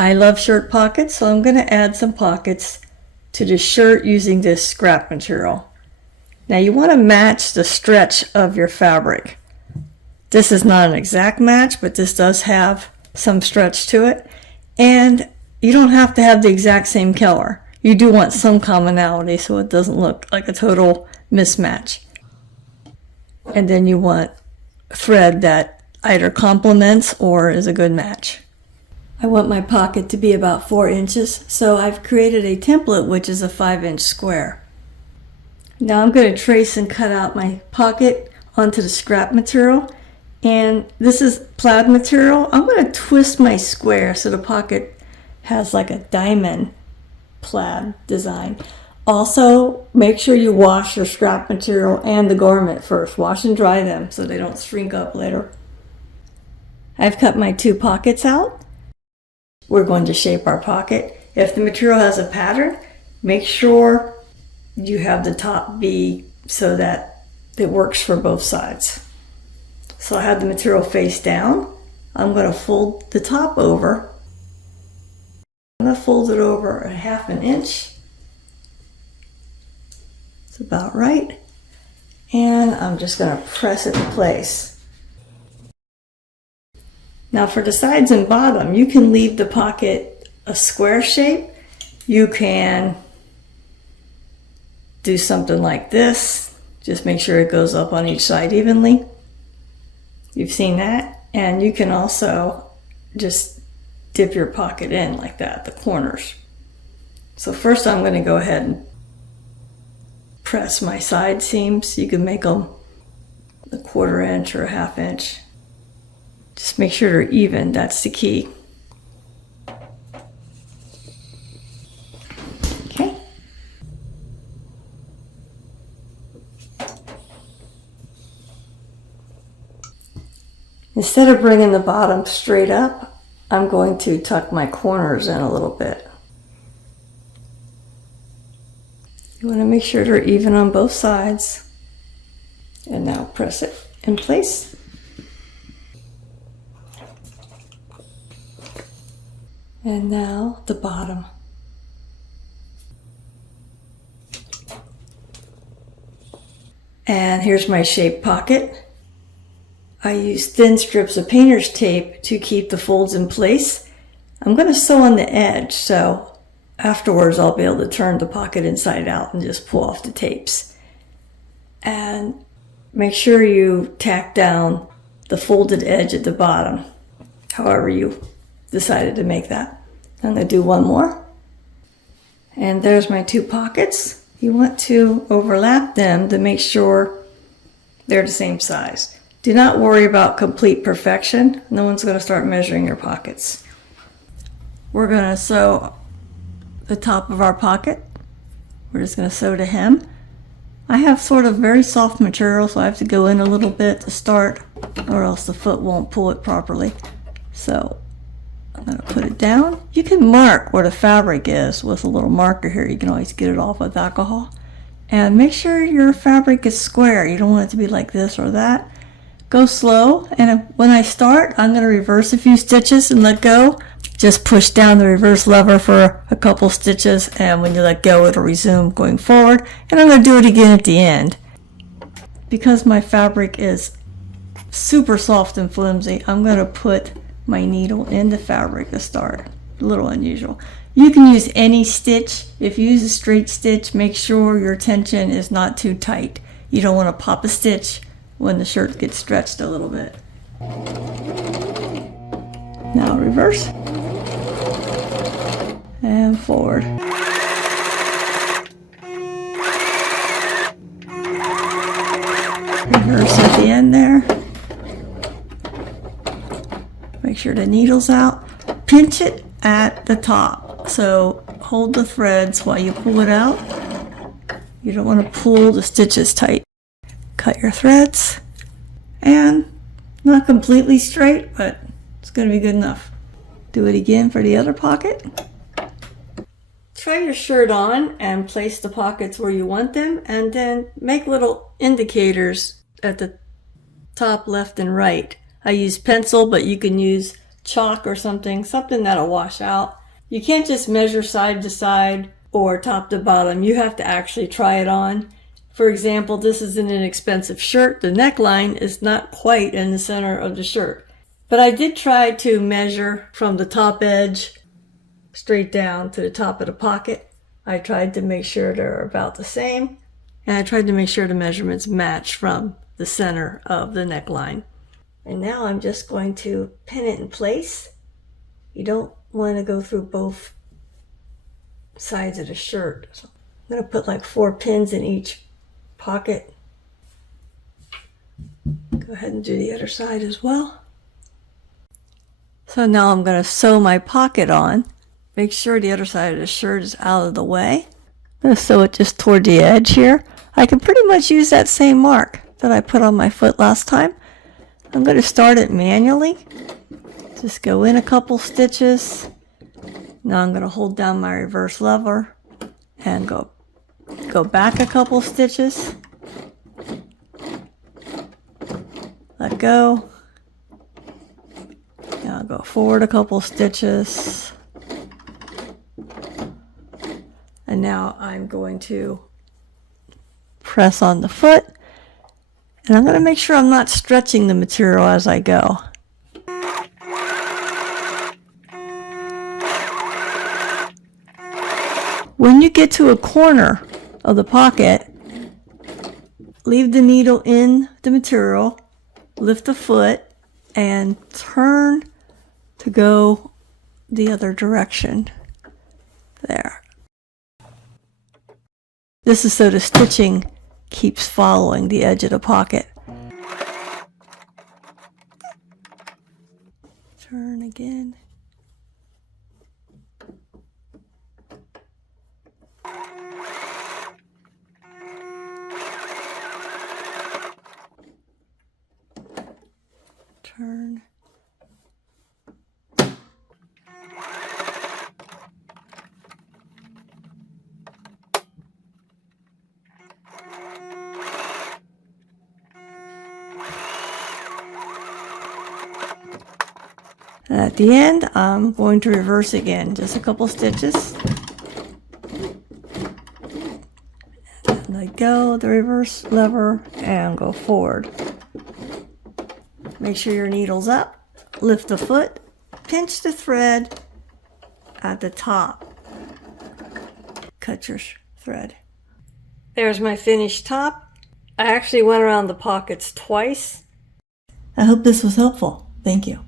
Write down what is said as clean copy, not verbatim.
I love shirt pockets, so I'm going to add some pockets to the shirt using this scrap material. Now you want to match the stretch of your fabric. This is not an exact match, but this does have some stretch to it. And you don't have to have the exact same color. You do want some commonality so it doesn't look like a total mismatch. And then you want thread that either complements or is a good match. I want my pocket to be about 4 inches, so I've created a template which is a 5-inch square. Now I'm going to trace and cut out my pocket onto the scrap material, and this is plaid material. I'm going to twist my square so the pocket has like a diamond plaid design. Also, make sure you wash your scrap material and the garment first. Wash and dry them so they don't shrink up later. I've cut my 2 pockets out. We're going to shape our pocket. If the material has a pattern, make sure you have the top be so that it works for both sides. So I have the material face down. I'm going to fold the top over. I'm going to fold it over a 1/2 inch. It's about right. And I'm just going to press it in place. Now for the sides and bottom, you can leave the pocket a square shape. You can do something like this. Just make sure it goes up on each side evenly. You've seen that. And you can also just dip your pocket in like that, the corners. So first I'm going to go ahead and press my side seams. You can make them a 1/4 inch or a 1/2 inch. Just make sure they're even, that's the key. Okay. Instead of bringing the bottom straight up, I'm going to tuck my corners in a little bit. You want to make sure they're even on both sides. And now press it in place. And now the bottom. And here's my shaped pocket. I use thin strips of painter's tape to keep the folds in place. I'm going to sew on the edge, so afterwards I'll be able to turn the pocket inside out and just pull off the tapes. And make sure you tack down the folded edge at the bottom, however you decided to make that. I'm going to do one more. And there's my 2 pockets. You want to overlap them to make sure they're the same size. Do not worry about complete perfection. No one's going to start measuring your pockets. We're going to sew the top of our pocket. We're just going to sew the hem. I have sort of very soft material, so I have to go in a little bit to start, or else the foot won't pull it properly. So I'm going to put it down. You can mark where the fabric is with a little marker here. You can always get it off with alcohol. And make sure your fabric is square. You don't want it to be like this or that. Go slow, and when I start, I'm going to reverse a few stitches and let go. Just push down the reverse lever for a couple stitches, and when you let go, it'll resume going forward. And I'm going to do it again at the end. Because my fabric is super soft and flimsy, I'm going to put my needle in the fabric to start. A little unusual. You can use any stitch. If you use a straight stitch, make sure your tension is not too tight. You don't want to pop a stitch when the shirt gets stretched a little bit. Now reverse and forward. Reverse at the end there. Make sure the needle's out. Pinch it at the top. So hold the threads while you pull it out. You don't want to pull the stitches tight. Cut your threads, and not completely straight, but it's going to be good enough. Do it again for the other pocket. Try your shirt on and place the pockets where you want them, and then make little indicators at the top left and right. I use pencil, but you can use chalk or something that'll wash out. You can't just measure side to side or top to bottom. You have to actually try it on. For example, this is an inexpensive shirt. The neckline is not quite in the center of the shirt. But I did try to measure from the top edge straight down to the top of the pocket. I tried to make sure they're about the same. And I tried to make sure the measurements match from the center of the neckline. And now I'm just going to pin it in place. You don't want to go through both sides of the shirt. So I'm going to put like 4 pins in each pocket. Go ahead and do the other side as well. So now I'm going to sew my pocket on. Make sure the other side of the shirt is out of the way. I'm going to sew it just toward the edge here. I can pretty much use that same mark that I put on my foot last time. I'm going to start it manually. Just go in a couple stitches. Now I'm going to hold down my reverse lever and go back a couple stitches. Let go. Now I'll go forward a couple stitches. And now I'm going to press on the foot. And I'm going to make sure I'm not stretching the material as I go. When you get to a corner of the pocket, leave the needle in the material, lift the foot, and turn to go the other direction. There. This is so the stitching keeps following the edge of the pocket. Turn again. Turn. And at the end, I'm going to reverse again, just a couple stitches. And let go the reverse lever and go forward. Make sure your needle's up, lift the foot, pinch the thread at the top. Cut your thread. There's my finished top. I actually went around the pockets twice. I hope this was helpful. Thank you.